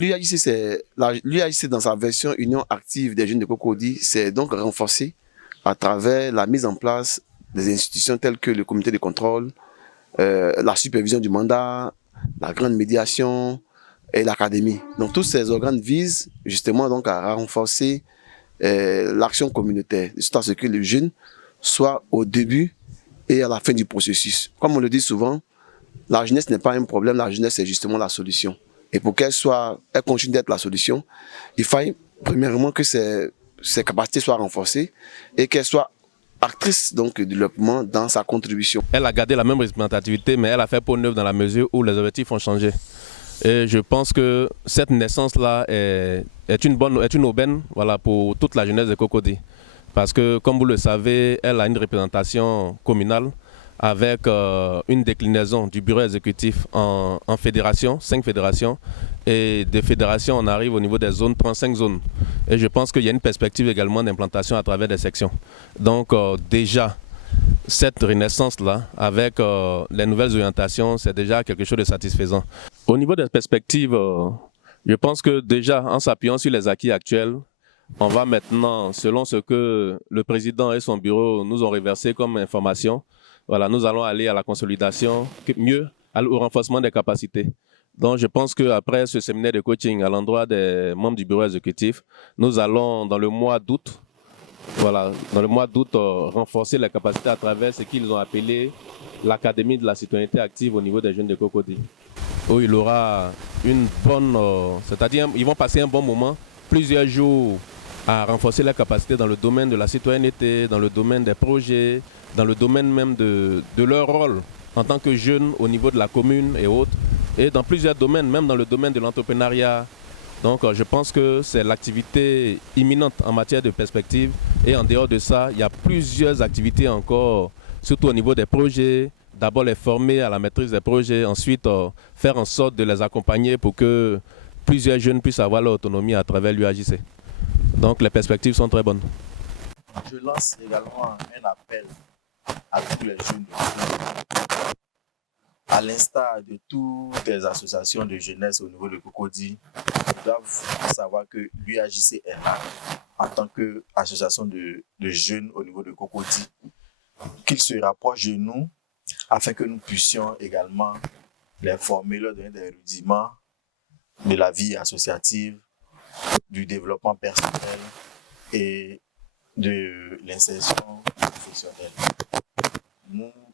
L'UAJC dans sa version Union active des jeunes de Cocody, c'est donc renforcé à travers la mise en place des institutions telles que le comité de contrôle, la supervision du mandat, la grande médiation et l'académie. Donc tous ces organes visent justement donc à renforcer l'action communautaire, de sorte à ce que les jeunes soient au début et à la fin du processus. Comme on le dit souvent, la jeunesse n'est pas un problème, la jeunesse c'est justement la solution. Et pour qu'elle continue d'être la solution, il faut premièrement que ses capacités soient renforcées et qu'elle soit actrice donc, du développement dans sa contribution. Elle a gardé la même représentativité, mais elle a fait peau neuve dans la mesure où les objectifs ont changé. Et je pense que cette naissance-là est une aubaine, voilà, pour toute la jeunesse de Cocody. Parce que, comme vous le savez, elle a une représentation communale avec une déclinaison du bureau exécutif en fédération, 5 fédérations. Et des fédérations, on arrive au niveau des zones, 35 zones. Et je pense qu'il y a une perspective également d'implantation à travers des sections. Donc déjà, cette renaissance-là, avec les nouvelles orientations, c'est déjà quelque chose de satisfaisant. Au niveau des perspectives, je pense que déjà, en s'appuyant sur les acquis actuels, on va maintenant, selon ce que le président et son bureau nous ont reversé comme information, voilà, nous allons aller à la consolidation, mieux au renforcement des capacités. Donc je pense qu'après ce séminaire de coaching à l'endroit des membres du bureau exécutif, nous allons dans le mois d'août, voilà, renforcer les capacités à travers ce qu'ils ont appelé l'Académie de la citoyenneté active au niveau des jeunes de Cocody, où il aura une bonne, c'est-à-dire ils vont passer un bon moment, plusieurs jours à renforcer leurs capacités dans le domaine de la citoyenneté, dans le domaine des projets, dans le domaine même de leur rôle en tant que jeunes au niveau de la commune et autres, et dans plusieurs domaines, même dans le domaine de l'entrepreneuriat. Donc je pense que c'est l'activité imminente en matière de perspective, et en dehors de ça, il y a plusieurs activités encore, surtout au niveau des projets. D'abord les former à la maîtrise des projets, ensuite faire en sorte de les accompagner pour que plusieurs jeunes puissent avoir leur autonomie à travers l'UAJC. Donc les perspectives sont très bonnes. Je lance également un appel à tous les jeunes, à l'instar de toutes les associations de jeunesse au niveau de Cocody. Ils doivent savoir que l'UAJC est là en tant qu'association de jeunes au niveau de Cocody, qu'ils se rapprochent de nous afin que nous puissions également les former, leur donner des rudiments de la vie associative, du développement personnel et de l'insertion professionnelle.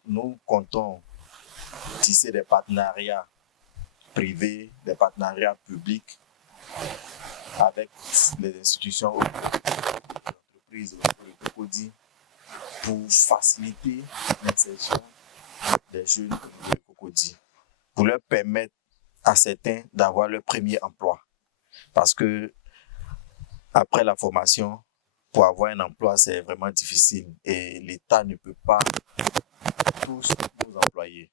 Nous comptons tisser des partenariats privés, des partenariats publics avec les institutions, les entreprises au niveau de Cocody pour faciliter l'insertion des jeunes au niveau de Cocody, pour leur permettre à certains d'avoir leur premier emploi. Parce que après la formation, pour avoir un emploi, c'est vraiment difficile et l'État ne peut pas tous nous employer.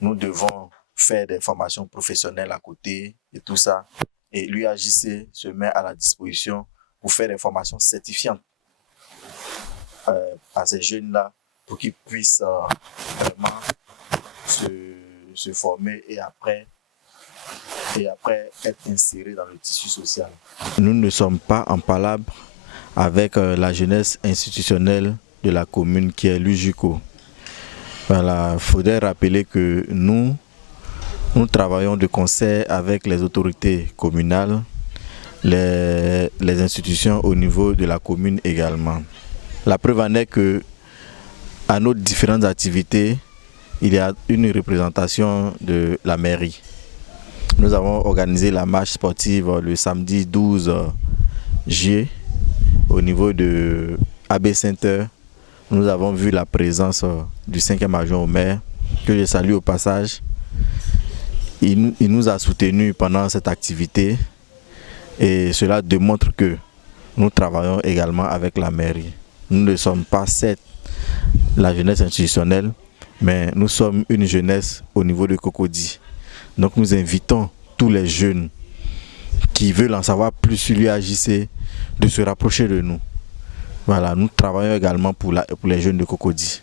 Nous devons faire des formations professionnelles à côté et tout ça. Et l'UAJC se met à la disposition pour faire des formations certifiantes à ces jeunes-là pour qu'ils puissent vraiment se former et après être insérés dans le tissu social. Nous ne sommes pas en palabre avec la jeunesse institutionnelle de la commune qui est l'UJUCO. Voilà, il faudrait rappeler que nous travaillons de concert avec les autorités communales, les institutions au niveau de la commune également. La preuve en est que à nos différentes activités, il y a une représentation de la mairie. Nous avons organisé la marche sportive le samedi 12 juillet au niveau de AB Center. Nous avons vu la présence du 5e adjoint au maire, que je salue au passage. Il nous a soutenus pendant cette activité et cela démontre que nous travaillons également avec la mairie. Nous ne sommes pas certes la jeunesse institutionnelle, mais nous sommes une jeunesse au niveau de Cocody. Donc nous invitons tous les jeunes qui veulent en savoir plus sur l'UAJC de se rapprocher de nous. Voilà, nous travaillons également pour les jeunes de Cocody.